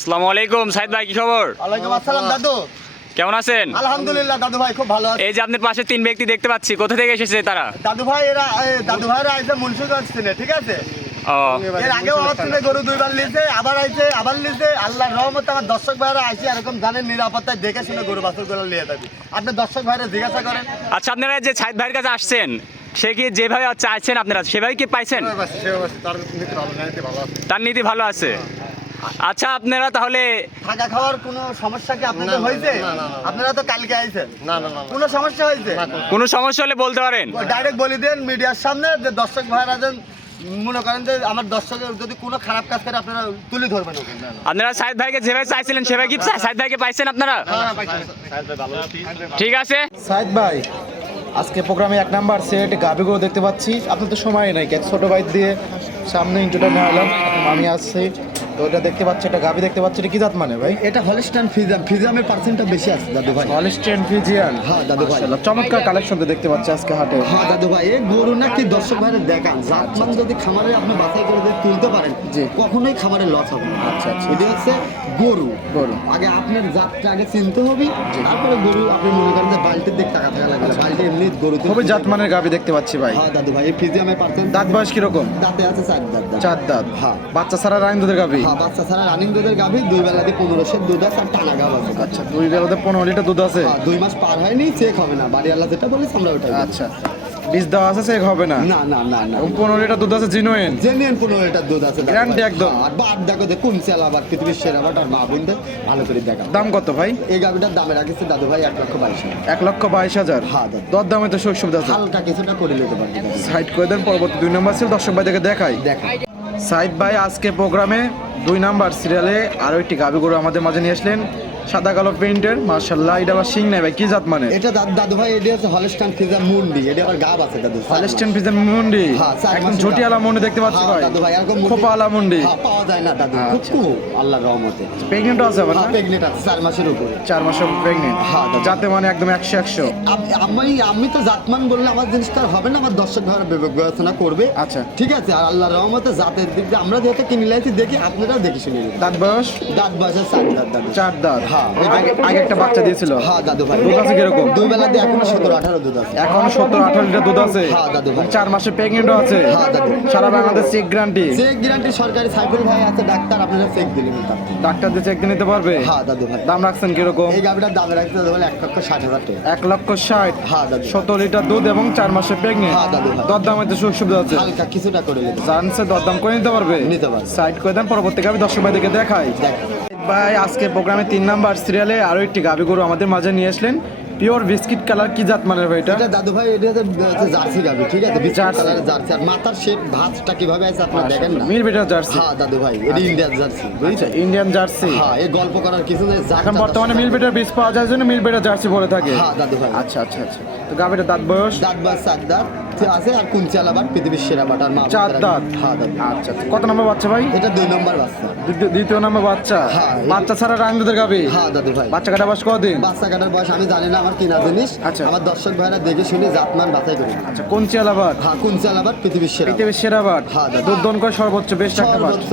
আসসালামু আলাইকুম সাইদ ভাই, কি খবর? ওয়ালাইকুম আসসালাম দাদু। কেমন আছেন? আলহামদুলিল্লাহ দাদু ভাই, খুব ভালো আছি। এই যে আপনার পাশে তিন ব্যক্তি দেখতে পাচ্ছি, কোথা থেকে এসেছে তারা? দাদু ভাই দাদু ভাইরা আইছে মুন্সিগঞ্জ থেকে, ঠিক আছে? ও এর আগেও আমার থেকে গরু দুইবার লিছে, আবার আইছে, আবার লিছে। আল্লাহর রহমতে আমার দর্শক ভাইরা আইছে এরকম জানেন নিরাপত্তায় দেখে শুনে গরু বাছুর করে নিয়ে যাবি। আপনি দর্শক ভাইরা জিজ্ঞাসা করেন। আচ্ছা, আপনারা যে সাইদ ভাইয়ের কাছে আসছেন, সে কি যেভাবে চাইছেন আপনারা সেভাবে কি পাইছেন? তার নীতি ভালো আছে। আচ্ছা, আপনারা তাহলে থাকা খাওয়ার কোনো সমস্যা কি আপনাদের হয়েছে? আপনারা তো কালকে আইছেন, কোনো সমস্যা হয়েছে? কোনো সমস্যা হলে বলতে পারেন। ডাইরেক্ট বলে দেন মিডিয়ার সামনে যে দর্শক ভাইরা যেন মনে করেন যে আমার দর্শকের যদি কোনো খারাপ কাজ করে আপনারা তুলে ধরবেন ওকে। আপনারা সাইদ ভাইকে যেভাবে চাইছিলেন সেভাবে কি সাইদ ভাইকে পাইছেন আপনারা? ঠিক আছে। সাইদ ভাই, আজকে প্রোগ্রামে 1 নাম্বার সেট গাবিগুলো দেখতে পাচ্ছি। আপনার তো সময় নাই, এক ছোট বাইক দিয়ে সামনে ইন্টুটা নিয়ে এলাম। আমি আসছি তো এটা দেখতে পাচ্ছি, একটা গাবি দেখতে পাচ্ছি। এটা কি জাত মানে ভাই? এটা হলিস্টাইন ফ্রিজিয়ান, ফ্রিজিয়ামের পার্সেন্টটা বেশি আছে দাদু ভাই। Holstein Friesian. হ্যাঁ দাদু ভাই, মাশাআল্লাহ, চমৎকার কালেকশন তো দেখতে পাচ্ছি আজকে হাটে। হ্যাঁ দাদু ভাই, এই গরু নাকি দর্শক ভাইরা দেখান জাতমান যদি খামারে আপনি বাছাই করে দিয়ে তুলতে পারেন, জি। কখনোই খামারে লস হবে না। আচ্ছা, আচ্ছা। এটা হচ্ছে গরু। গরু। আগে আপনার জাতটা আগে চিনতে হবে, তারপরে গরু আপনি মনে করেন যে বালতির দিক টাকা থাকা লাগবে, বালতি এমনি গরু খুবই জাত মানের গাবি দেখতে পাচ্ছি ভাই। হ্যাঁ দাদু ভাই, এই ফ্রিজিয়ামের পার্সেন্ট দাঁত বয়স কিরকম? দাঁতে আছে 4 দাঁত। 4 দাঁত। হ্যাঁ। বাচ্চা ছাড়া রানিং দুধের গাবি। হ্যাঁ, বাচ্চা ছাড়া রানিং দুধের গাভী, 2 বেলা দিয়ে 1500 দুধ আছে আর টানা গাভ আছে। আচ্ছা, 2 বেলাতে 15 লিটার দুধ আছে। হ্যাঁ, 2 মাস পার হয়নি, চেক হবে না। বাড়িওয়ালা যেটা বলেছে আমরা ওটাই বলি। আচ্ছা, বীজ দেওয়া আছে, চেক হবে না। না না না না, এবং 15 লিটার দুধ আছে জেনুইন। জেনুইন 15 লিটার দুধ আছে। Guarantee একদম। হ্যাঁ, আর বাপ দেখো যে কোন চাল আবার পৃথিবীর সেরা বাট আর মা বোনদের ভালো করে দেখা। দাম কত ভাই? এই গাভীটার দামে রাখিছে দাদু ভাই 1,22,000। 1,22,000। হ্যাঁ দাদু। দর দামে তো সুযোগ সুবিধা আছে। হালকা কিছুটা করে নিতে পারবে দাদু। সাইড করে দেন। পরবর্তী 2 নাম্বার ছিল দর্শক ভাইদেরকে দেখাই। দেখা সাইদ ভাই আজকে প্রোগ্রামে 2 নাম্বার সিরিয়ালে আরো একটি গাভী গরু আমাদের মাঝে নিয়ে আসলেন, সাদা কালো প্রিন্টের। মাশাআল্লাহ, এটা আবার সিং নাই ভাই, কি জাত মানে? এটা দাদু ভাই, এটা হচ্ছে হলিস্টাইন ফ্রিজিয়ান মুন্ডি। এটা আবার গাব আছে দাদু। হলিস্টাইন ফ্রিজিয়ান মুন্ডি। হ্যাঁ, 4 একদম মাসের ঝটিয়ালা মুন্ডি দেখতে পাচ্ছি হ্যাঁ ভাই। দাদু ভাই, এরকম খোপালা মুন্ডি। হ্যাঁ, পাওয়া যায় না দাদু, খুব আচ্ছা। কম আল্লাহর রহমতে। প্রেগনেন্ট আছে আবার না? প্রেগনেন্ট আছে 4 মাসের উপরে। 4 মাসের প্রেগনেন্ট। হ্যাঁ, দাদা। যাতে মানে একদম 100 আমি তো জাতমান বললে আমার জিনিসটা আর হবে না, আমার দর্শক ভাইরা বিবেক বিবেচনা করবে। আচ্ছা। ঠিক আছে, আর আল্লাহর রহমতে জাতের দিক দিয়ে আমরা যেহেতু কিনে লাইছি, দেখি আপনারাও দেখে শুনে নেবেন। দাঁত বয়স দাঁত বয়সে 4 দাঁত দাদু। 4 দাঁত। হ্যাঁ। আগে একটা বাচ্চা দিয়েছিল। হ্যাঁ দাদু ভাই, দুধ আছে কিরকম? 2 বেলা দিয়ে এখনো 17-18 দুধ আছে। এখন 17-18 লিটার দুধ আছে। হ্যাঁ, দাদু ভাই। 4 মাসের প্রেগনেন্টও আছে। হ্যাঁ, দাদু। সারা Bangladesh check guarantee. Check guarantee সরকারি সাইফুল ভাই আছে ডাক্তার, আপনারা চেক দিলেন তার। ডাক্তার দিয়ে চেক দিয়ে নিতে পারবে। হ্যাঁ দাদু ভাই। দাম রাখছেন কিরকম? এই গাভিটার দাম রাখতে দাদু ভাই 1,60,000 টাকা। 1,60,000। হ্যাঁ, দাদু। 17 লিটার দুধ এবং 4 মাসের প্রেগনেন্ট। হ্যাঁ, দাদু ভাই। দর দামের তো সুযোগ সুবিধা আছে। হালকা কিছুটা করে নিতে চান্সে দর দাম করে নিতে পারবে। নিতে পারবে। সাইড করে দেন। পরবর্তী গাভি দর্শক ভাইদেরকে দেখাই। দেখ ভাই আজকে প্রোগ্রামে 3 নাম্বার সিরিয়ালে আরো একটি গাভি গরু আমাদের মাঝে নিয়ে আসলেন। পিওর বিস্কিট কালার, কি জাত মানের ভাই এটা? এটা দাদু ভাই, এটা হচ্ছে জার্সি গাভি, ঠিক আছে? Biscuit jersey. কালারের জার্সি। আর মাথার শেপ ভাঁজটা কিভাবে আছে আপনারা দেখেন না? মিল বিটার জার্সি। হ্যাঁ দাদু ভাই, এটা ইন্ডিয়ান জার্সি, আচ্ছা, বুঝছেন? Indian jersey. হ্যাঁ, এই গল্প করার কিছু নেই। এখন বর্তমানে মিল বিটার বীজ পাওয়া যায় জন্য মিল বিটার জার্সি বলে থাকে। হ্যাঁ দাদু ভাই। আচ্ছা আচ্ছা আচ্ছা। তো গাভিটার দাঁত বয়স? দাঁত বা 4 দাঁত আছে, আর কুঞ্চাল আবার পৃথিবীর সেরা বাটার মা। 4 দাঁত। হ্যাঁ দাদু। আচ্ছা আচ্ছা। কত নম্বর বাচ্চা ভাই? এটা 2 নম্বর বাচ্চা। দ্বিতীয় নম্বর বাচ্চা। হ্যাঁ। বাচ্চা ছাড়া রাং দুধের গাভি। হ্যাঁ দাদু ভাই। বাচ্চা কাটা বয়স কদিন? বাচ্চা কাটার বয়স আমি জানি না, আমার কিনা জিনিস। আচ্ছা। আমার দর্শক ভাইরা দেখে শুনে জাতমান বাছাই করে নেবে। আচ্ছা, কোন চিয়াল আবার? হ্যাঁ, কুঞ্চাল আবার পৃথিবীর সেরা। পৃথিবীর সেরা বাট। হ্যাঁ, দাদা। দুধ দন করে সর্বোচ্চ বেস্ট একটা বাট। সর্বোচ্চ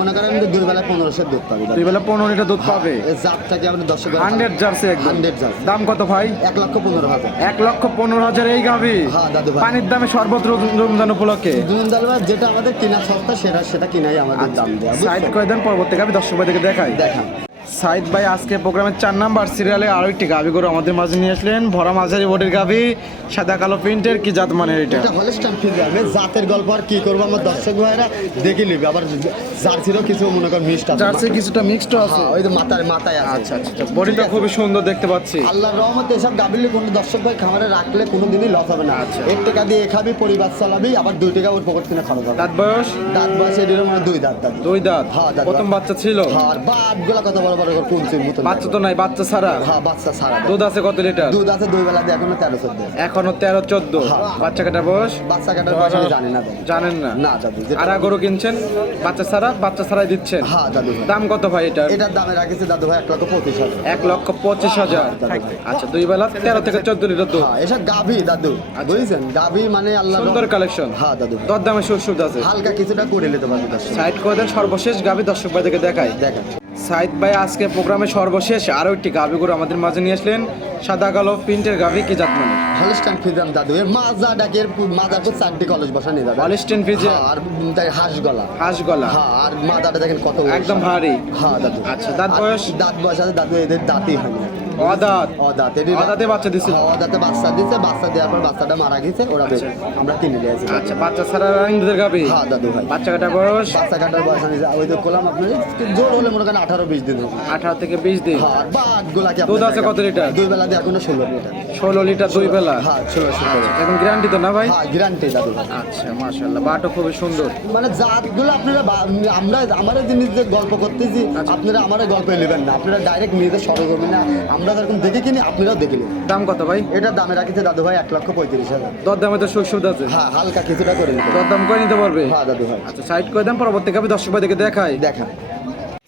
মনে করেন যে 2 বেলা 1500 দুধ পাবে দাদু। 2 বেলা 15 লিটার দুধ পাবে। এই জাতটাকে আমাদের দর্শক 100 জার্সি একদম। 100 জার্সি। দাম কত ভাই? 1,15,000। 1,15,000 এই গাভি। হ্যাঁ দাদু ভাই। পানির দামে সর্বত্র রমজান উপলক্ষে। দুনদালবার যেটা আমাদের কিনা সস্তা, সেটা কিনাই আমাদের দাম দেওয়া। সাইড করে দেন। পরবর্তী গাভি দর্শক ভাইদেরকে দেখাই। দেখান। সাইদ ভাই আজকে প্রোগ্রামের 4 নাম্বার সিরিয়ালে আরো একটি গাভি গরু আমাদের মাঝে নিয়ে আসলেন। ভরা মাঝারি বডির গাভি, সাদা কালো প্রিন্টের, কি জাত মানে এটা? এটা হলিস্টাইন ফ্রিজিয়ান। জাতের গল্প আর কি করবো, আমার দর্শক ভাইরা দেখে নিবে। আবার জার্সিরও কিছু মনে করেন মিক্সড আছে। জার্সি কিছুটা মিক্সড আছে। হ্যাঁ, ওই যে মাথায় আছে। আচ্ছা আচ্ছা। বডিটা খুবই সুন্দর দেখতে পাচ্ছি। আল্লাহর রহমতে এসব গাবিলে কোনো দর্শক ভাই খামারে রাখলে কোনো দিনই লস হবে না। আচ্ছা। 1 টাকা দিয়ে খাবি, পরিবার চালাবি, আবার 2 টাকা ওর পকেট কিনে খরচ হবে। দাঁত বয়স? দাঁত বয়স এটির মানে 2 দাঁত দাঁত। 2 দাঁত। হ্যাঁ, দাঁত। প্রথম বাচ্চা ছিল? হ্যাঁ, আর বাটগুলা কত বড় বড় করে কুঞ্চির মতো। বাচ্চা তো নাই, বাচ্চা ছাড়া। হ্যাঁ, বাচ্চা ছাড়া। দুধ আছে কত লিটার? দুধ আছে 2 বেলা দিয়ে এখনো 13-14। এখনো 13-14। হ্যাঁ। বাচ্চা কাটা বয়স? বাচ্চা কাটার বয়স আমি জানি না দাদু। জানেন না? না দাদু। আর গরু কিনছেন বাচ্চা ছাড়াই দিচ্ছেন। হ্যাঁ দাদু ভাই। দাম কত ভাই এটা? এটার দামে রাখেছে দাদু ভাই 1,25,000। 1,25,000। আচ্ছা, 2 বেলা 13 থেকে 14 লিটার দুধ। হ্যাঁ, এসব গাভি দাদু, বুঝছেন? গাভি মানে আল্লাহ সুন্দর কালেকশন। হ্যাঁ দাদু ভাই। দর দামে সুযোগ সুবিধা আছে। হালকা কিছুটা করে নিতে পারবে দর্শক। সাইড করে দেন। সর্বশেষ গাভি দর্শক ভাইদেরকে দেখাই। দেখেন। সাইদ ভাই আজকে প্রোগ্রামে সর্বশেষ আরো একটি গাভী গরু আমাদের মাঝে নিয়ে আসলেন, সাদা কালো প্রিন্টের গাভী, কি জাত মানে? হলস্টাইন ফ্রিজিয়ান দাদু, এর মাজা ডাকের মাজার পর 4টি কলস বসানি দাদু। হলস্টাইন ফ্রিজিয়ান, আর তাই হাঁস গলা। হাঁস গলা, হ্যাঁ, আর মাজাটা দেখেন কত একদম ভারী। হ্যাঁ দাদু। আচ্ছা, দাঁত বয়স? দাঁত বয়স আছে দাদু, এদের দাঁতই হয়নি। অদাঁত। অদাঁত, অদাঁতে বাচ্চা দিছিল? হ্যাঁ, অদাঁতে বাচ্চা দিছে, বাচ্চা দেওয়ার পর বাচ্চাটা মারা গেছে, ওরা আমরা কিনে নিয়েছি। আচ্ছা, বাচ্চা ছাড়া রানিং দুধের গাভী? হ্যাঁ দাদু ভাই। বাচ্চা কাটা বয়স? বাচ্চা কাটার বয়স আমি ওই তো করলাম আপনার জোর হলে মনে করেন 18-20 দিন হবে। 18 থেকে 20 দিন। হ্যাঁ, আর বাটগুলা কি দুধ আছে কত লিটার? দুই বেলা দিয়ে এখনো 16 লিটার। 16 লিটার দুই বেলা? হ্যাঁ, 16 লিটার। এখন গ্যারান্টি তো না ভাই? হ্যাঁ, গ্যারান্টি দাদু ভাই। আচ্ছা, মাশাআল্লাহ, বাটও খুবই সুন্দর। মানে জাতগুলো আপনারা আমরা আমাদের জিনিস যে গল্প করতেছি, আপনারা আমার গল্প নেবেন না, আপনারা ডাইরেক্ট নিজেদের সরজমিনে আমরা যেরকম দেখে কিনি আপনারাও দেখে নিন। দাম কত ভাই? এটার দামে রাখিছে দাদু ভাই 1,35,000। দর দামে তো সুযোগ সুবিধা আছে? হ্যাঁ, হালকা কিছুটা করে নিতে। দর দাম করে নিতে পারবে? হ্যাঁ দাদু ভাই। আচ্ছা, সাইড করে দেন, পরবর্তী গাভী দর্শক ভাই দেখে দেখাই। দেখেন।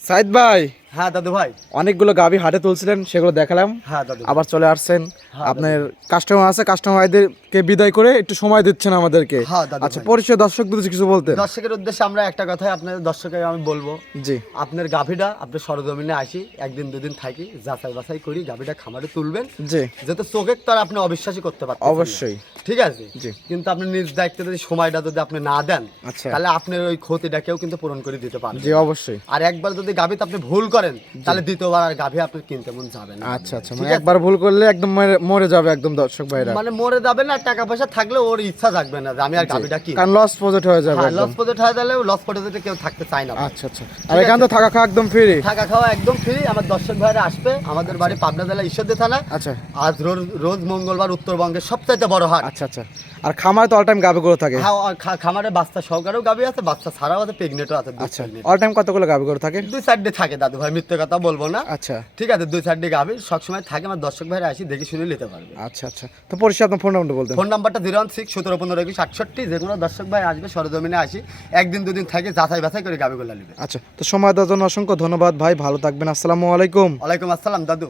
সাইদ ভাই, হ্যাঁ দাদু ভাই। অনেকগুলো গাভী হাটে তুলছিলেন, সেগুলো দেখালাম। হ্যাঁ দাদু। আবার চলে আসছেন, আপনার কাস্টমার আছে, কাস্টমারদেরকে বিদায় করে একটু সময় দিচ্ছেন আমাদেরকে। হ্যাঁ দাদু আচ্ছা, ভাই। পরিচয় দর্শকদের কিছু বলতে? দর্শকের উদ্দেশ্যে আমরা একটা কথাই আপনাদের দর্শকের আমি বলবো, জি, আপনার গাভীটা আপনার সরজমিনে আসি, একদিন দুদিন থাকি, যাচাই বাছাই করি, গাভীটা খামারে তুলবেন। জি, যাতে চোখের তো আর আপনি অবিশ্বাসই করতে পারতেন। অবশ্যই। ঠিক আছে। জি। কিন্তু আপনি নিজ দায়িত্বে যদি সময়টা যদি আপনি না দেন, আচ্ছা, তাহলে আপনার ওই ক্ষতিটা কেউ কিন্তু পূরণ করে দিতে পারবে। জি, অবশ্যই। আর একবার যদি গাভীতে আপনি ভুল করেন, তাহলে দ্বিতীয়বার আর গাভী আপনি কিনতে মন যাবে না। আচ্ছা, আচ্ছা, মানে একবার ভুল করলে একদম মরে যাবে একদম দর্শক ভাইরা। মানে মরে যাবে না, টাকা পয়সা থাকলে ওর ইচ্ছা জাগবে না যে আমি আর গাভীটা কিনবো। কারণ লস প্রজেক্ট হয়ে যাবে হ্যাঁ, একদম। লস প্রজেক্ট হয়ে গেলে লস প্রজেক্টে কেউ থাকতে চায় না। আচ্ছা, আচ্ছা, আর এখান তো থাকা খাওয়া একদম ফ্রি? থাকা খাওয়া একদম ফ্রি। আমার দর্শক ভাইরা আসবে, আমাদের বাড়ি পাবনা জেলা ঈশ্বরদী থানা। আচ্ছা, আজ রোজ মঙ্গলবার উত্তরবঙ্গের সবচাইতে বড় হাট। আচ্ছা, আচ্ছা, আর খামারে তো অল টাইম গাভী গরু থাকে? হ্যাঁ, খামারে বাচ্চা সহকারেও গাভী আছে, বাচ্চা ছাড়াও আছে, প্রেগনেন্টও আছে। আচ্ছা, অল টাইম কতগুলো গাভী গরু থাকে? 2-4 থাকে দাদু ভাই, মিথ্যে কথা বলবো না। আচ্ছা, ঠিক আছে, 2-4 গাভী সবসময় থাকে। আমার দর্শক ভাইরা আসি, দেখে শুনে নিতে পারবে। আচ্ছা, আচ্ছা, তো পরিচয় আপনার ফোন নাম্বার বলতেন? ফোন নাম্বারটা 016-17-15-21-68। যে কোনো দর্শক ভাই আসবে, সরজমিনে আসি, একদিন দুদিন থাকে, যাচাই বাছাই করে গাভীগুলো নেবে। আচ্ছা, তো সময় দেওয়ার জন্য অসংখ্য ধন্যবাদ ভাই, ভালো থাকবেন, আসসালামু আলাইকুম। ওয়ালাইকুম আসসালাম দাদু।